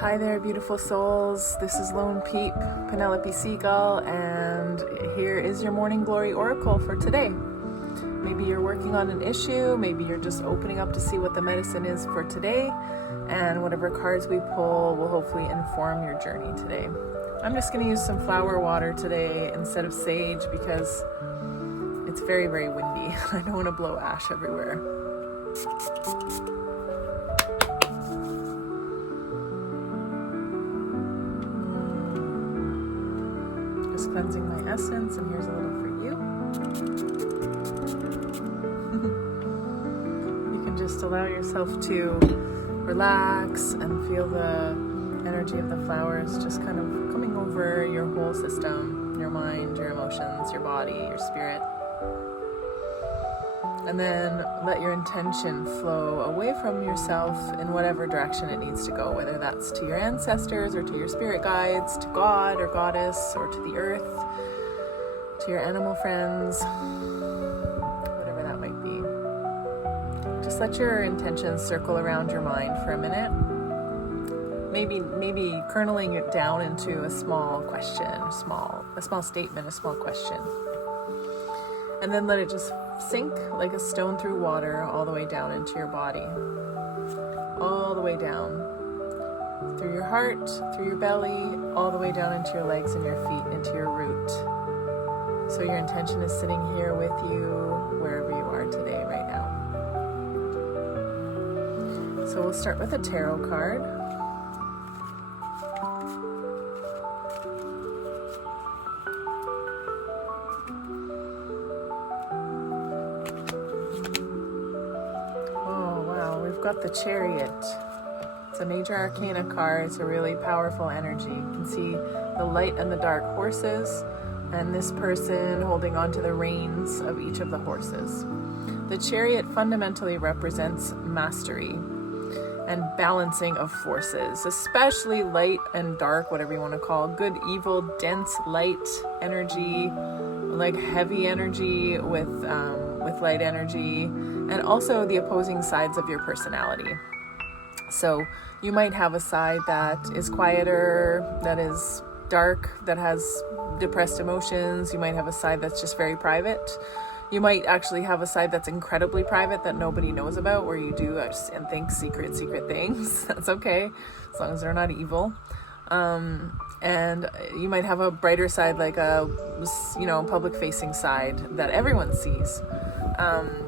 Hi there, beautiful souls. This is Lone Peep, Penelope Seagull, and here is your Morning Glory Oracle for today. Maybe you're working on an issue, maybe you're just opening up to see what the medicine is for today, and whatever cards we pull will hopefully inform your journey today. I'm just going to use some flower water today instead of sage because it's very, very windy. I don't want to blow ash everywhere. Just cleansing my essence, and here's a little for you. You can just allow yourself to relax and feel the energy of the flowers just kind of coming over your whole system, your mind, your emotions, your body, your spirit. And then let your intention flow away from yourself in whatever direction it needs to go, whether that's to your ancestors or to your spirit guides, to God or Goddess, or to the earth, to your animal friends, whatever that might be. Just let your intentions circle around your mind for a minute. Maybe kerneling it down into a small question, a small statement, a small question. And then let it just sink like a stone through water all the way down into your body. All the way down. Through your heart, through your belly, all the way down into your legs and your feet, into your root. So your intention is sitting here with you wherever you are today, right now. So we'll start with a tarot card. Got the Chariot. It's a major Arcana card. It's a really powerful energy. You can see the light and the dark horses, and this person holding onto the reins of each of the horses. The Chariot fundamentally represents mastery and balancing of forces, especially light and dark, whatever you want to call it. Good, evil, dense, light energy, like heavy energy with light energy, and also the opposing sides of your personality. So you might have a side that is quieter, that is dark, that has depressed emotions. You might have a side that's just very private. You might actually have a side that's incredibly private that nobody knows about, where you do and think secret things. That's okay, as long as they're not evil. And you might have a brighter side, like a public facing side that everyone sees.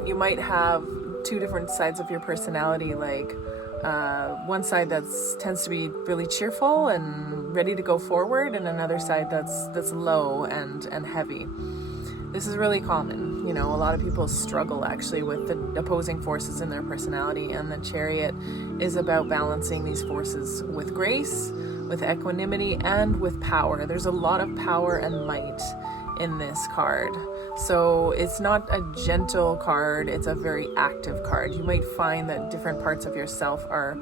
You might have two different sides of your personality, like one side that tends to be really cheerful and ready to go forward, and another side that's low and heavy. This is really common. A lot of people struggle actually with the opposing forces in their personality, and the Chariot is about balancing these forces with grace, with equanimity, and with power. There's a lot of power and might in this card. So it's not a gentle card, it's a very active card. You might find that different parts of yourself are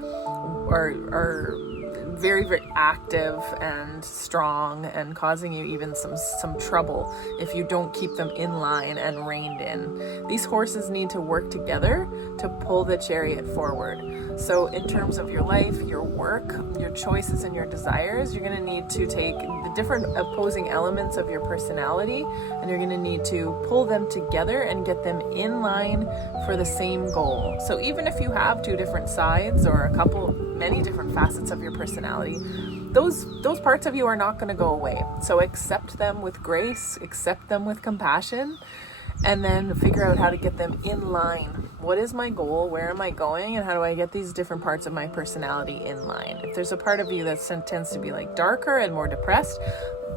very, very active and strong, and causing you even some trouble if you don't keep them in line and reined in. These horses need to work together to pull the Chariot forward. So in terms of your life, your work, your choices, and your desires, you're going to need to take the different opposing elements of your personality, and you're going to need to pull them together and get them in line for the same goal. So even if you have two different sides or many different facets of your personality, those parts of you are not going to go away. So accept them with grace, accept them with compassion, and then figure out how to get them in line. What is my goal? Where am I going? And how do I get these different parts of my personality in line? If there's a part of you that tends to be like darker and more depressed,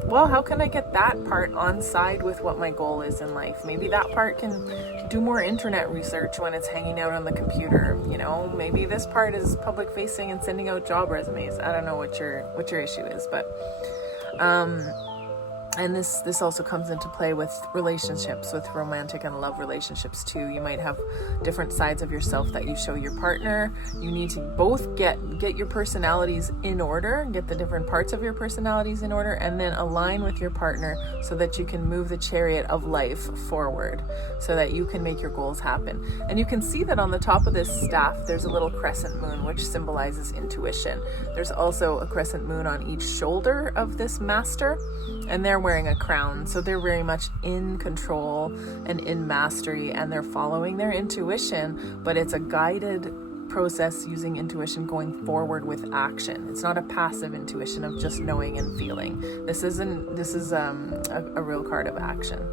well, how can I get that part on side with what my goal is in life? Maybe that part can do more internet research when it's hanging out on the computer. Maybe this part is public facing and sending out job resumes. I don't know what your issue is, but And this also comes into play with relationships, with romantic and love relationships too. You might have different sides of yourself that you show your partner. You need to both get your personalities in order, get the different parts of your personalities in order, and then align with your partner so that you can move the chariot of life forward, so that you can make your goals happen. And you can see that on the top of this staff, there's a little crescent moon, which symbolizes intuition. There's also a crescent moon on each shoulder of this master, and they're wearing a crown, so they're very much in control and in mastery, and they're following their intuition, but it's a guided process using intuition going forward with action. It's not a passive intuition of just knowing and feeling. This is a real card of action.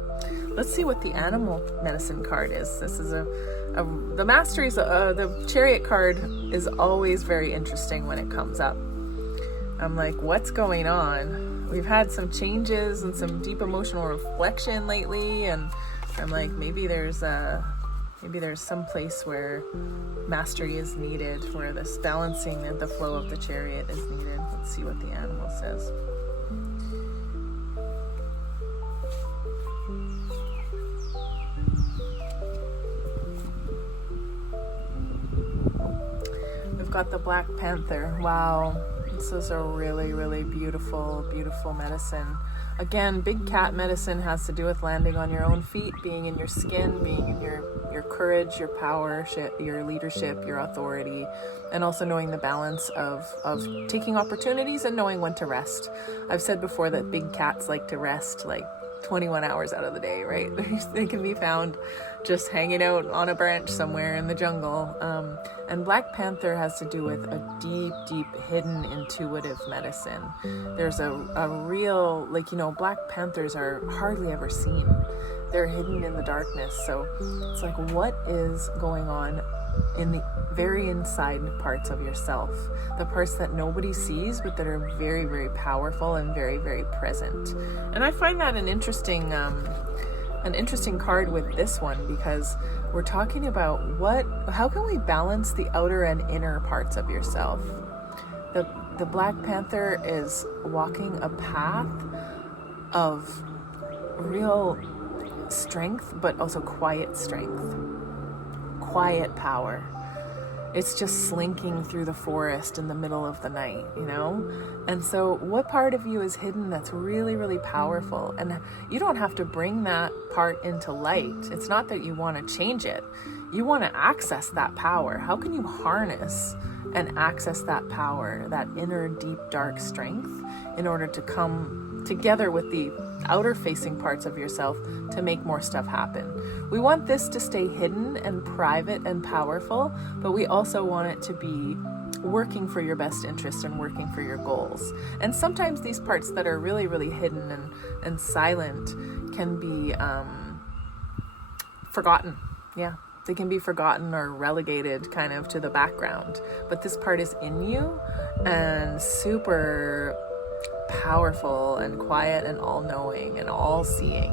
Let's see what the animal medicine card is. This is the masteries. The chariot card is always very interesting when it comes up. I'm like, what's going on? We've had some changes and some deep emotional reflection lately, and I'm like, maybe there's some place where mastery is needed, where this balancing the flow of the chariot is needed. Let's see what the animal says. We've got the Black Panther. Wow. This is a really, really beautiful, beautiful medicine. Again, big cat medicine has to do with landing on your own feet, being in your skin, being in your courage, your power, your leadership, your authority, and also knowing the balance of taking opportunities and knowing when to rest. I've said before that big cats like to rest like 21 hours out of the day, right? They can be found just hanging out on a branch somewhere in the jungle. And Black Panther has to do with a deep, deep, hidden, intuitive medicine. There's a real, Black Panthers are hardly ever seen. They're hidden in the darkness. So it's like, what is going on in the very inside parts of yourself, the parts that nobody sees but that are very, very powerful and very, very present. And I find that an interesting card with this one, because we're talking about how can we balance the outer and inner parts of yourself. The Black Panther is walking a path of real strength, but also quiet strength, quiet power. It's just slinking through the forest in the middle of the night, And so what part of you is hidden that's really, really powerful? And you don't have to bring that part into light. It's not that you want to change it. You want to access that power. How can you harness and access that power, that inner, deep, dark strength, in order to come together with the outer facing parts of yourself to make more stuff happen? We want this to stay hidden and private and powerful, but we also want it to be working for your best interest and working for your goals. And sometimes these parts that are really, really hidden and silent can be forgotten. Yeah, they can be forgotten or relegated kind of to the background. But this part is in you and super powerful and quiet and all-knowing and all-seeing.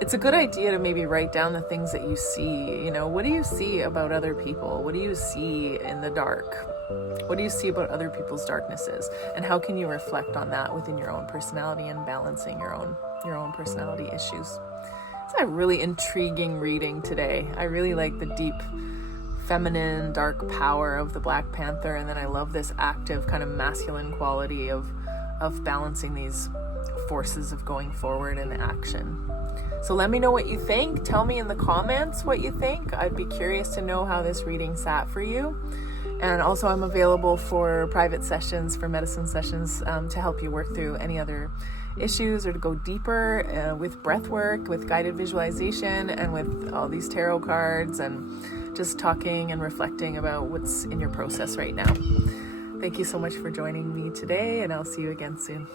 It's a good idea to maybe write down the things that you see. What do you see about other people? What do you see in the dark? What do you see about other people's darknesses? And how can you reflect on that within your own personality and balancing your own personality issues? It's a really intriguing reading today. I really like the deep feminine dark power of the Black Panther, and then I love this active kind of masculine quality of balancing these forces of going forward in action. So let me know what you think. Tell me in the comments what you think. I'd be curious to know how this reading sat for you. And also I'm available for private sessions, for medicine sessions, to help you work through any other issues or to go deeper with breath work, with guided visualization, and with all these tarot cards, and just talking and reflecting about what's in your process right now. Thank you so much for joining me today, and I'll see you again soon.